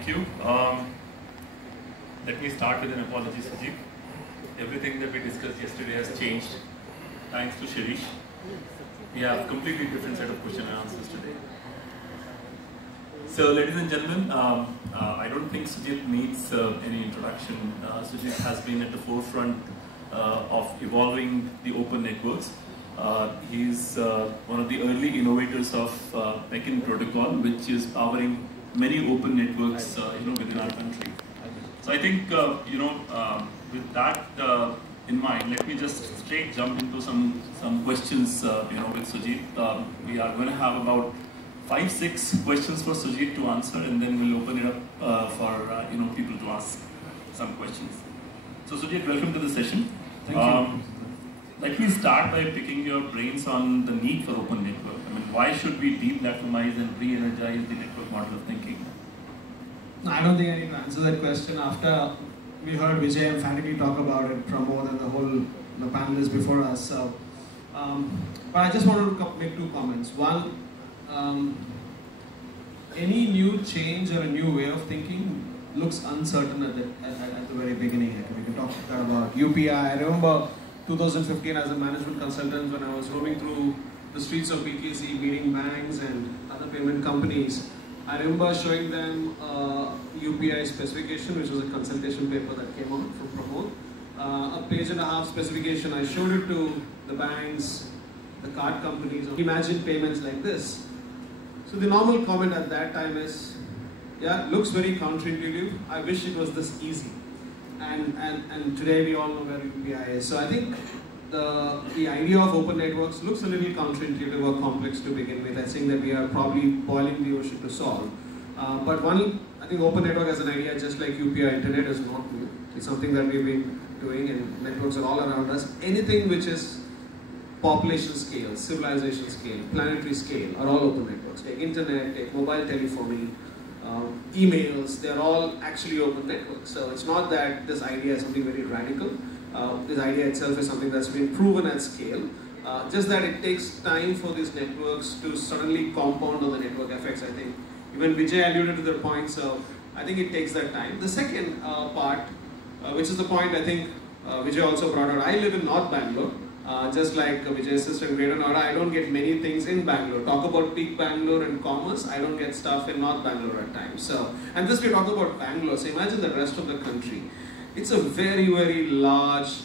Thank you. Let me start with an apology, Sujit. Everything that we discussed yesterday has changed thanks to Shirish. We have a completely different set of question and answers today. So, ladies and gentlemen, I don't think Sujit needs any introduction. Sujit has been at the forefront of evolving the open networks. He's one of the early innovators of Pekin Protocol, which is powering many open networks, within our country. So I think, with that in mind, let me just straight jump into some questions, with Sujit. We are going to have about 5-6 questions for Sujit to answer, and then we'll open it up for people to ask some questions. So Sujit, welcome to the session. Thank you. Let me start by picking your brains on the need for open network. I mean, why should we de-platformize and re-energize the network model of thinking? I don't think I need to answer that question after we heard Vijay emphatically talk about it, Pramod and the panelists before us. So, but I just wanted to make 2 comments. One, any new change or a new way of thinking looks uncertain at the very beginning. We can talk about UPI. I remember 2015 as a management consultant when I was roaming through the streets of BKC, meeting banks and other payment companies. I remember showing them UPI specification, which was a consultation paper that came out from Pramod. A page-and-a-half specification. I showed it to the banks, the card companies. Imagine payments like this. So the normal comment at that time is, yeah, looks very counterintuitive. I wish it was this easy. And today we all know where UPI is. So I think the idea of open networks looks a little counterintuitive or complex to begin with. I think that we are probably boiling the ocean to solve. But I think open network as an idea, just like UPI internet, is not new. It's something that we've been doing, and networks are all around us. Anything which is population scale, civilization scale, planetary scale are all open networks. Take internet, take mobile telephony, emails, they're all actually open networks. So it's not that this idea is something very radical. This idea itself is something that's been proven at scale. Just that it takes time for these networks to suddenly compound on the network effects. I think even Vijay alluded to the point, so I think it takes that time. The second part, which is the point I think Vijay also brought out, I live in North Bangalore. Just like Vijay's sister in Greater Noida, I don't get many things in Bangalore. Talk about peak Bangalore and commerce, I don't get stuff in North Bangalore at times. So, and this we talk about Bangalore, so imagine the rest of the country. It's a very, very large,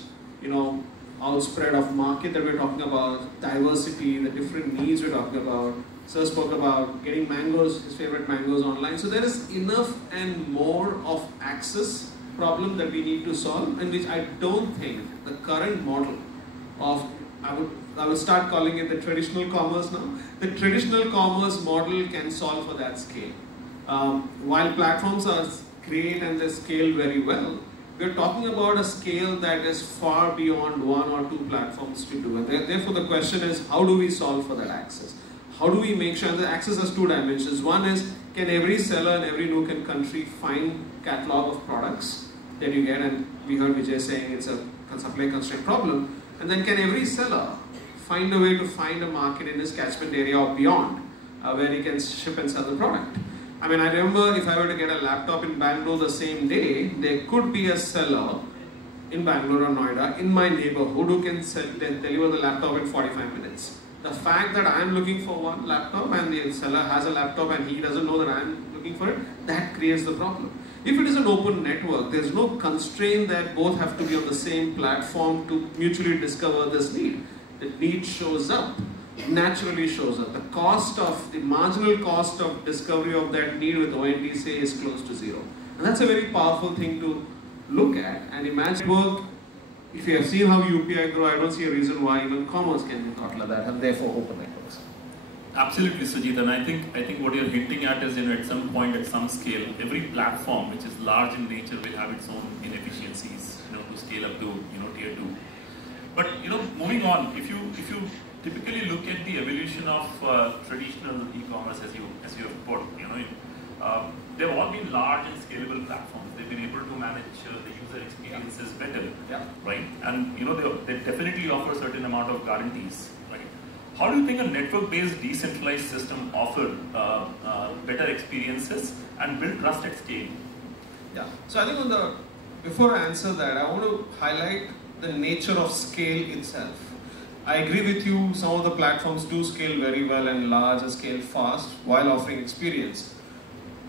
outspread of market that we're talking about, diversity, the different needs we're talking about. Sir spoke about getting mangoes, his favorite mangoes online. So there is enough and more of access problem that we need to solve, and which I don't think the current model of, I would start calling it the traditional commerce now. The traditional commerce model can solve for that scale. While platforms are great and they scale very well, we're talking about a scale that is far beyond 1 or 2 platforms to do. And therefore the question is, how do we solve for that access? How do we make sure that access has 2 dimensions? One is, can every seller in every nook and country find catalog of products that you get? And we heard Vijay saying it's a supply constraint problem. And then can every seller find a way to find a market in his catchment area or beyond where he can ship and sell the product? I mean, I remember if I were to get a laptop in Bangalore the same day, there could be a seller in Bangalore or Noida in my neighborhood who can deliver the laptop in 45 minutes. The fact that I'm looking for one laptop and the seller has a laptop and he doesn't know that I'm looking for it, that creates the problem. If it is an open network, there's no constraint that both have to be on the same platform to mutually discover this need. The need shows up, naturally shows up. The marginal cost of discovery of that need with ONDC is close to 0. And that's a very powerful thing to look at and imagine work. If you have seen how UPI grow, I don't see a reason why even commerce can be caught like that, and therefore open networks. Absolutely, Sujit, and I think what you're hinting at is, at some point, at some scale, every platform which is large in nature will have its own inefficiencies, to scale up to, tier 2. But, moving on, if you typically look at the evolution of traditional e-commerce, as you have put, they've all been large and scalable platforms. They've been able to manage the user experiences better, right? And, they definitely offer a certain amount of guarantees, right? How do you think a network-based decentralized system offer better experiences and build trust at scale? Yeah, so I think before I answer that, I want to highlight the nature of scale itself. I agree with you, some of the platforms do scale very well and large and scale fast while offering experience.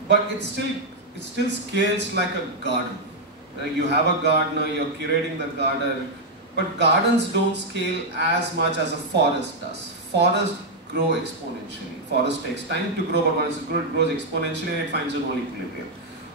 But it still scales like a garden. You have a gardener, you're curating the garden, but gardens don't scale as much as a forest does. Forests grow exponentially. Forest takes time to grow, but once it grows exponentially and it finds its own equilibrium.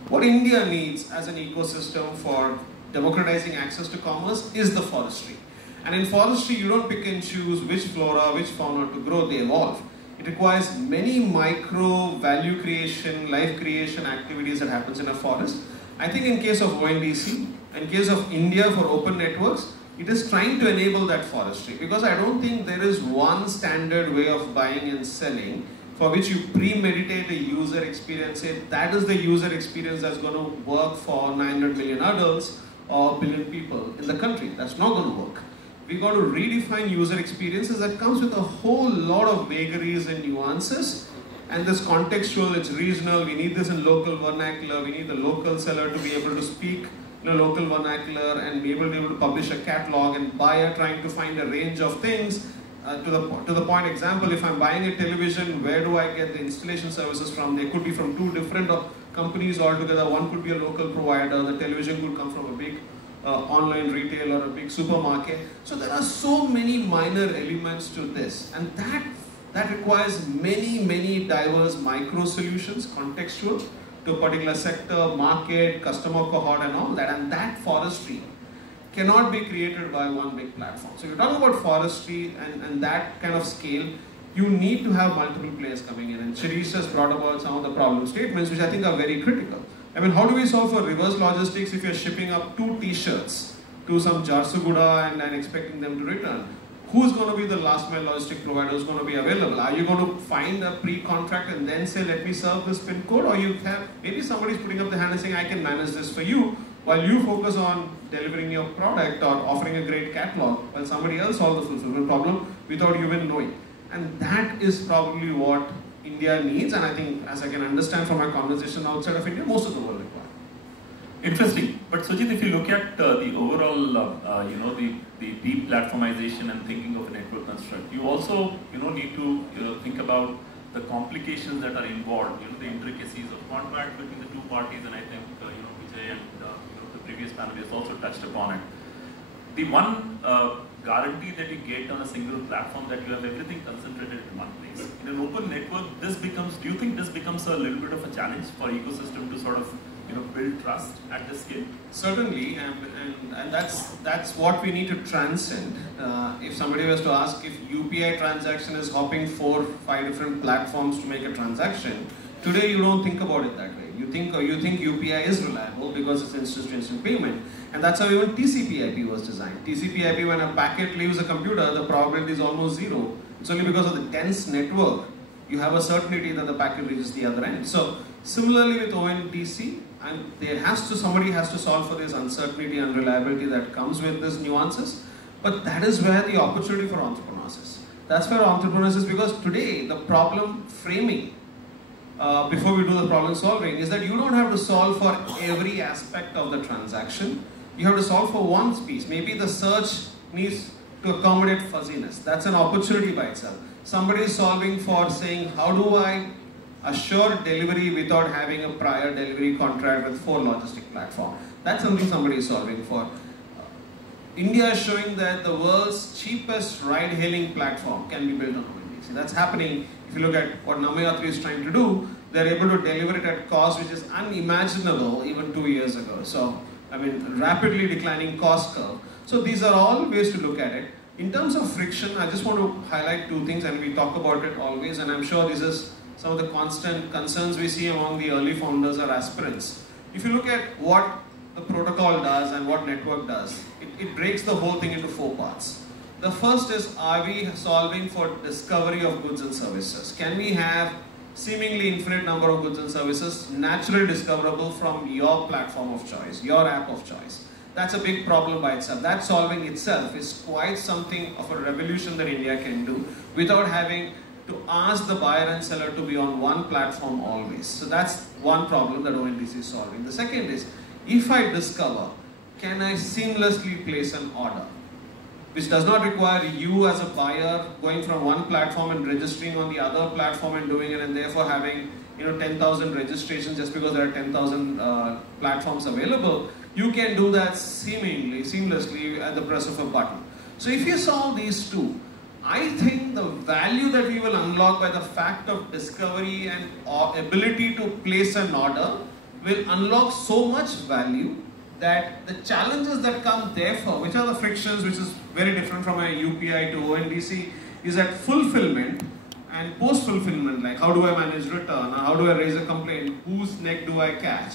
What India needs as an ecosystem for democratizing access to commerce is the forestry. And in forestry, you don't pick and choose which flora, which fauna to grow, they evolve. It requires many micro value creation, life creation activities that happens in a forest. I think in case of ONDC, in case of India for open networks, it is trying to enable that forestry, because I don't think there is one standard way of buying and selling for which you premeditate a user experience, say that is the user experience that's going to work for 900 million adults or 1 billion people in the country. That's not going to work. We got to redefine user experiences that comes with a whole lot of vagaries and nuances, and this contextual, it's regional, we need this in local vernacular, we need the local seller to be able to speak in a local vernacular and be able to publish a catalog, and buyer trying to find a range of things. To the point example, if I'm buying a television, where do I get the installation services from? They could be from two different companies altogether. One could be a local provider, the television could come from a big online retail or a big supermarket. So there are so many minor elements to this, and that requires many diverse micro solutions, contextual to a particular sector, market, customer cohort and all that, and that forestry cannot be created by one big platform. So you're talking about forestry and that kind of scale, you need to have multiple players coming in, and Shirish has brought about some of the problem statements which I think are very critical. I mean, how do we solve for reverse logistics if you're shipping up 2 t-shirts to some Jharsuguda and expecting them to return? Who's going to be the last mile logistic provider who's going to be available? Are you going to find a pre-contract and then say, let me serve this pin code? Or you have, maybe somebody's putting up the hand and saying, I can manage this for you, while you focus on delivering your product or offering a great catalog, while somebody else solves the fulfillment problem without you even knowing. And that is probably what India needs, and I think, as I can understand from my conversation outside of India, most of the world require. Interesting. But Sujit, if you look at the overall, the de-platformization and thinking of a network construct, you also, need to think about the complications that are involved, the intricacies of contract between the two parties, and I think, Vijay and the previous panelists also touched upon it. The one guarantee that you get on a single platform, that you have everything concentrated in one place. In an open network, do you think this becomes a little bit of a challenge for ecosystem to sort of build trust at this scale? Certainly, and that's what we need to transcend. If somebody was to ask if UPI transaction is hopping 4 or 5 different platforms to make a transaction, today you don't think about it that way. You think UPI is reliable because it's instant payment, and that's how even TCP/IP was designed. TCP/IP, when a packet leaves a computer, the probability is almost 0. It's only because of the dense network you have a certainty that the packet reaches the other end. So similarly with ONDC, and somebody has to solve for this uncertainty and reliability that comes with these nuances. But that is where the opportunity for entrepreneurs is. That's where entrepreneurs is, because today the problem framing, before we do the problem solving, is that you don't have to solve for every aspect of the transaction. You have to solve for one piece. Maybe the search needs to accommodate fuzziness. That's an opportunity by itself. Somebody is solving for saying, how do I assure delivery without having a prior delivery contract with 4 logistic platforms? That's something somebody is solving for. India is showing that the world's cheapest ride-hailing platform can be built on ONDC. That's happening. If you look at what Namayatri is trying to do, they're able to deliver it at cost which is unimaginable even 2 years ago. So, I mean, rapidly declining cost curve. So these are all ways to look at it. In terms of friction, I just want to highlight 2 things, and we talk about it always, and I'm sure this is some of the constant concerns we see among the early founders or aspirants. If you look at what the protocol does and what network does, it breaks the whole thing into 4 parts. The first is, are we solving for discovery of goods and services? Can we have seemingly infinite number of goods and services naturally discoverable from your platform of choice, your app of choice? that's a big problem by itself. That solving itself is quite something of a revolution that India can do without having to ask the buyer and seller to be on one platform always. So that's one problem that ONDC is solving. The second is, if I discover, can I seamlessly place an order? Which does not require you as a buyer going from one platform and registering on the other platform and doing it, and therefore having 10,000 registrations just because there are 10,000 platforms available. You can do that seamlessly at the press of a button. So if you solve these two, I think the value that we will unlock by the fact of discovery and ability to place an order will unlock so much value that the challenges that come therefore, which are the frictions, which is very different from a UPI to ONDC, is that fulfillment and post-fulfillment, like how do I manage return, how do I raise a complaint, whose neck do I catch?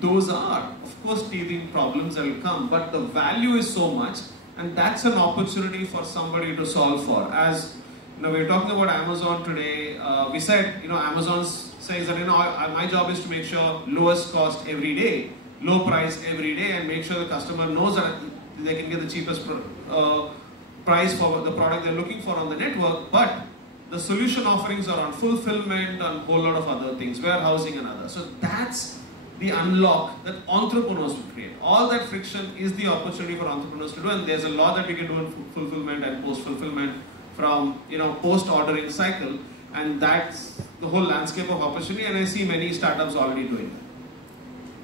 Those are, of course, teething problems that will come, but the value is so much, and that's an opportunity for somebody to solve for. As we're talking about Amazon today, we said, Amazon says that, my job is to make sure lowest cost every day, low price every day, and make sure the customer knows that they can get the cheapest price for the product they're looking for on the network, but the solution offerings are on fulfillment and a whole lot of other things, warehousing and others. So that's the unlock that entrepreneurs will create. All that friction is the opportunity for entrepreneurs to do, and there's a lot that we can do in fulfillment and post-fulfillment from post-ordering cycle, and that's the whole landscape of opportunity, and I see many startups already doing it.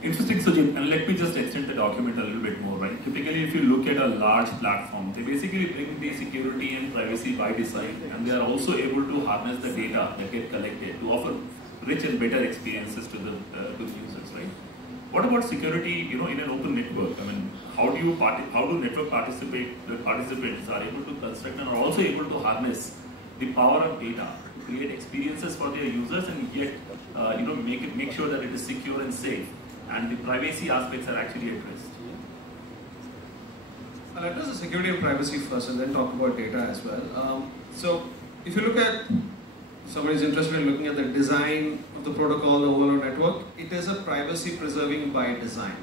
Interesting, Sujit, and let me just extend the document a little bit more, right? Typically, if you look at a large platform, they basically bring the security and privacy by design, and they are also able to harness the data that get collected to offer rich and better experiences to the users, right? What about security, in an open network? I mean, how do network participants are able to construct and are also able to harness the power of data to create experiences for their users and yet, make sure that it is secure and safe, and the privacy aspects are actually addressed? I'll address the security and privacy first and then talk about data as well. So if you look at, somebody is interested in looking at the design of the protocol, the overall network, it is a privacy preserving by design.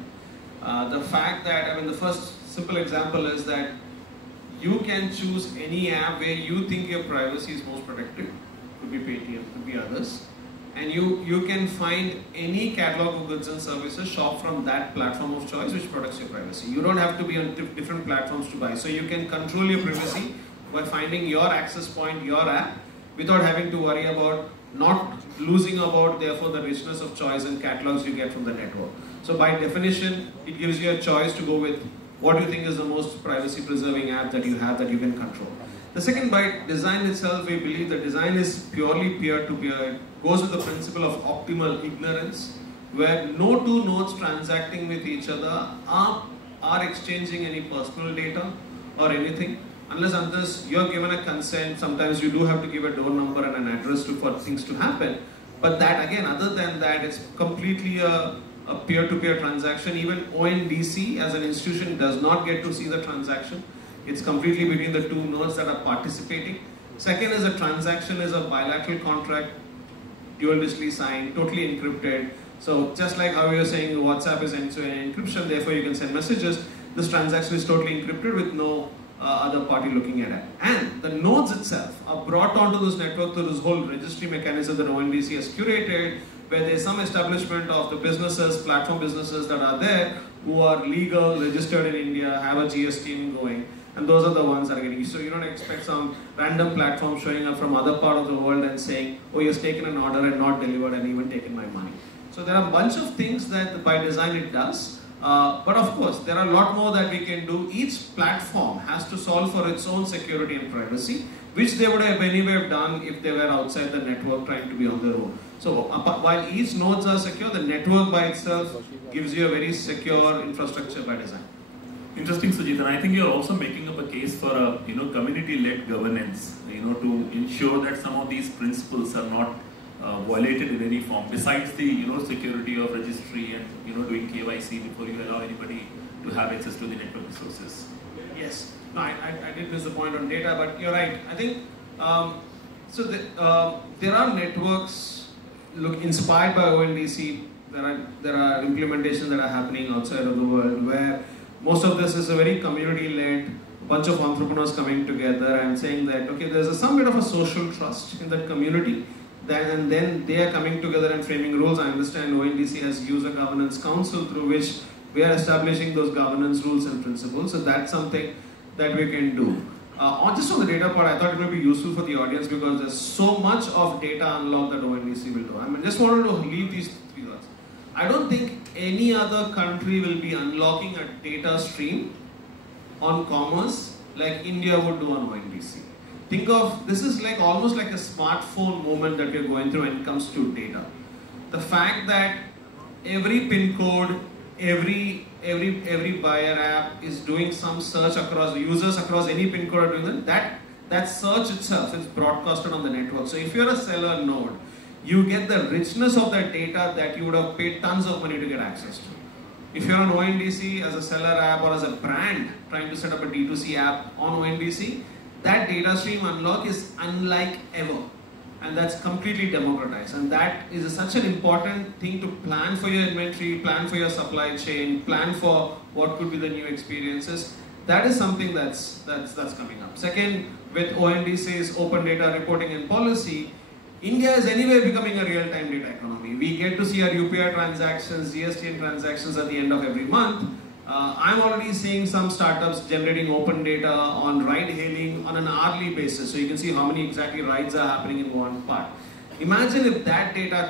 The fact that, the first simple example is that you can choose any app where you think your privacy is most protected. Could be Paytm, could be others. And you can find any catalog of goods and services, shop from that platform of choice which protects your privacy. You don't have to be on different platforms to buy. So you can control your privacy by finding your access point, your app, without having to worry about not losing about, therefore, the richness of choice and catalogs you get from the network. So by definition, it gives you a choice to go with what you think is the most privacy preserving app that you have that you can control. The second, by design itself, we believe that design is purely peer-to-peer. It goes with the principle of optimal ignorance, where no two nodes transacting with each other are exchanging any personal data or anything. Unless you're given a consent, sometimes you do have to give a door number and an address for things to happen. But that, again, other than that, it's completely a peer-to-peer transaction. Even ONDC as an institution does not get to see the transaction. It's completely between the two nodes that are participating. Second is a transaction is a bilateral contract, dual-digitally signed, totally encrypted. So just like how you're saying WhatsApp is end-to-end encryption, therefore you can send messages, this transaction is totally encrypted with no other party looking at it. And the nodes itself are brought onto this network through this whole registry mechanism that ONDC has curated, where there's some establishment of the businesses, platform businesses that are there, who are legal, registered in India, have a GST going, and those are the ones that are getting. So you don't expect some random platform showing up from other part of the world and saying, oh, you've taken an order and not delivered and even taken my money. So there are a bunch of things that by design it does. But of course, there are a lot more that we can do. Each platform has to solve for its own security and privacy, which they would have anyway done if they were outside the network trying to be on their own. So while each nodes are secure, the network by itself gives you a very secure infrastructure by design. Interesting, Sujit, and I think you're also making up a case for a community-led governance, to ensure that some of these principles are not violated in any form. Besides the security of registry and doing KYC before you allow anybody to have access to the network resources. Yes, no, I did miss the point on data, but you're right. I think there are networks inspired by ONDC. There are implementations that are happening outside of the world where Most of this is a very community-led, bunch of entrepreneurs coming together and saying that, okay, there's some bit of a social trust in that community. And then they are coming together and framing rules. I understand ONDC has user governance council through which we are establishing those governance rules and principles. So that's something that we can do. Just on the data part, I thought it would be useful for the audience because there's so much of data unlock that ONDC will do. I just wanted to leave these three thoughts. I don't think any other country will be unlocking a data stream on commerce like India would do on ONDC. Think of, this is like almost like a smartphone moment that we're going through when it comes to data. The fact that every pin code, every buyer app is doing some search across the users across any pin code are doing that search itself is broadcasted on the network. So if you're a seller node, you get the richness of that data that you would have paid tons of money to get access to. If you're on ONDC as a seller app or as a brand trying to set up a D2C app on ONDC, that data stream unlock is unlike ever, and that's completely democratized, and that is such an important thing to plan for your inventory, plan for your supply chain, plan for what could be the new experiences. That is something that's coming up. Second, with ONDC's open data reporting and policy, India is anyway becoming a real-time data economy. We get to see our UPI transactions, GST transactions at the end of every month. I'm already seeing some startups generating open data on ride hailing on an hourly basis, so you can see how many exactly rides are happening in one part. Imagine if that data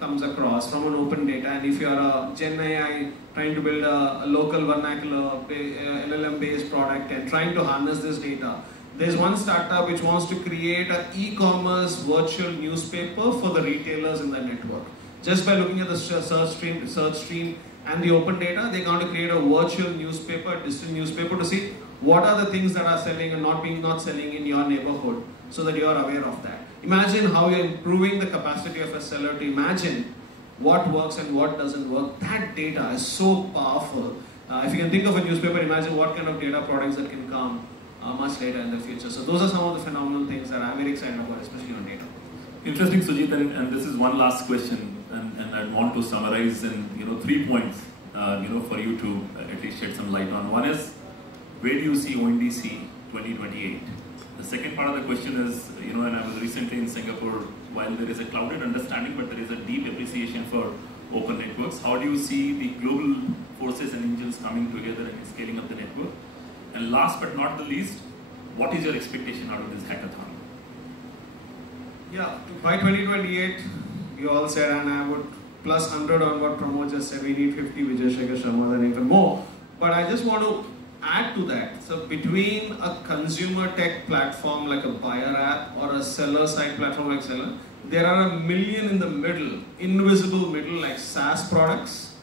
comes across from an open data, and if you're a Gen AI trying to build a local vernacular LLM based product and trying to harness this data. There's one startup which wants to create an e-commerce virtual newspaper for the retailers in the network. Just by looking at the search stream and the open data, they're going to create a virtual newspaper, digital newspaper to see what are the things that are selling and not selling in your neighborhood so that you are aware of that. Imagine how you're improving the capacity of a seller to imagine what works and what doesn't work. That data is so powerful. If you can think of a newspaper, imagine what kind of data products that can come much later in the future. So those are some of the phenomenal things that I'm very excited about, especially on data. Interesting, Sujit, and this is one last question, and I want to summarize in 3 points, for you to at least shed some light on. One is, where do you see ONDC 2028? The second part of the question is, and I was recently in Singapore, while there is a clouded understanding, but there is a deep appreciation for open networks. How do you see the global forces and engines coming together and scaling up the network? And last but not the least, what is your expectation out of this hackathon? Yeah, by 2028, you all said, and I would plus 100 on what Pramod just said, we need 50 Vijay Shekhar Sharma and even more. But I just want to add to that. So between a consumer tech platform like a buyer app or a seller side platform like Seller, there are a million in the middle, invisible middle, like SaaS products,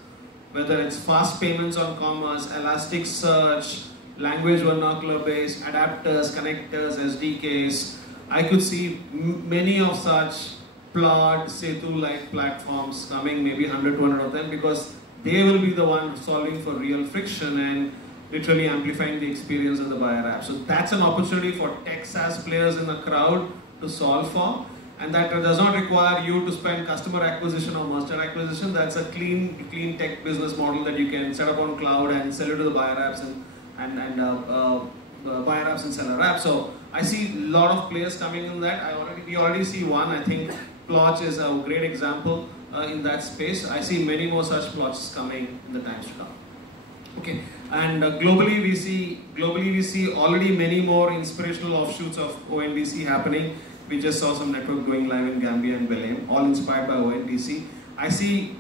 whether it's fast payments on commerce, Elasticsearch, language vernacular based, adapters, connectors, SDKs. I could see many of such Plod, Setu-like platforms coming, maybe 100, 200 of them, because they will be the one solving for real friction and literally amplifying the experience of the buyer app. So that's an opportunity for tech SaaS players in the crowd to solve for, and that does not require you to spend customer acquisition or merchant acquisition. That's a clean tech business model that you can set up on cloud and sell it to the buyer apps and buyer apps and seller apps. So I see a lot of players coming in that. We already see one. I think Plotch is a great example in that space. I see many more such Plotches coming in the times to come. Okay, and globally we see already many more inspirational offshoots of ONDC happening. We just saw some network going live in Gambia and Belém, all inspired by ONDC. I see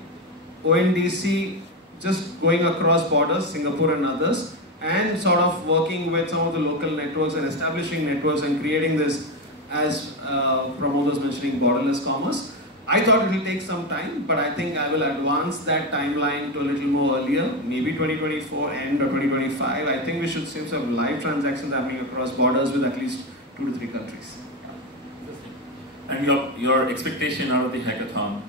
ONDC just going across borders, Singapore and others, and sort of working with some of the local networks and establishing networks and creating this, as Pramod was mentioning, borderless commerce. I thought it will take some time, but I think I will advance that timeline to a little more earlier, maybe 2024 end or 2025. I think we should see some live transactions happening across borders with at least 2 to 3 countries. And your expectation out of the hackathon?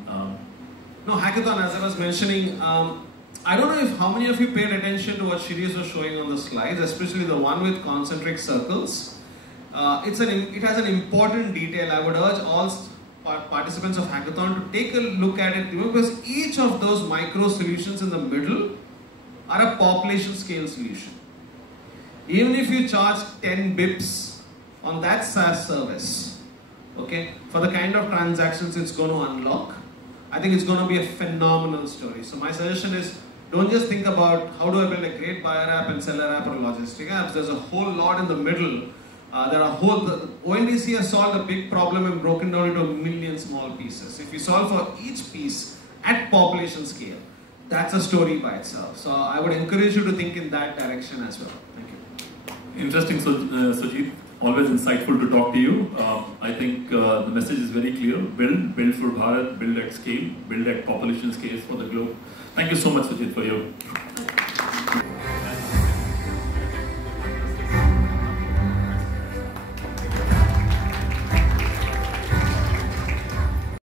No, hackathon, as I was mentioning, I don't know if how many of you paid attention to what Shirish was showing on the slides, especially the one with concentric circles. It has an important detail. I would urge all participants of hackathon to take a look at it, because each of those micro solutions in the middle are a population scale solution. Even if you charge 10 bips on that SaaS service, okay, for the kind of transactions it's going to unlock, I think it's going to be a phenomenal story. So my suggestion is, don't just think about how do I build a great buyer app and seller app or logistic apps. There's a whole lot in the middle. ONDC has solved a big problem and broken down into a million small pieces. If you solve for each piece at population scale, that's a story by itself. So I would encourage you to think in that direction as well. Thank you. Interesting, Sujit. Always insightful to talk to you. I think the message is very clear. Build for Bharat, build at scale, build at population scale for the globe. Thank you so much, Sujit, for your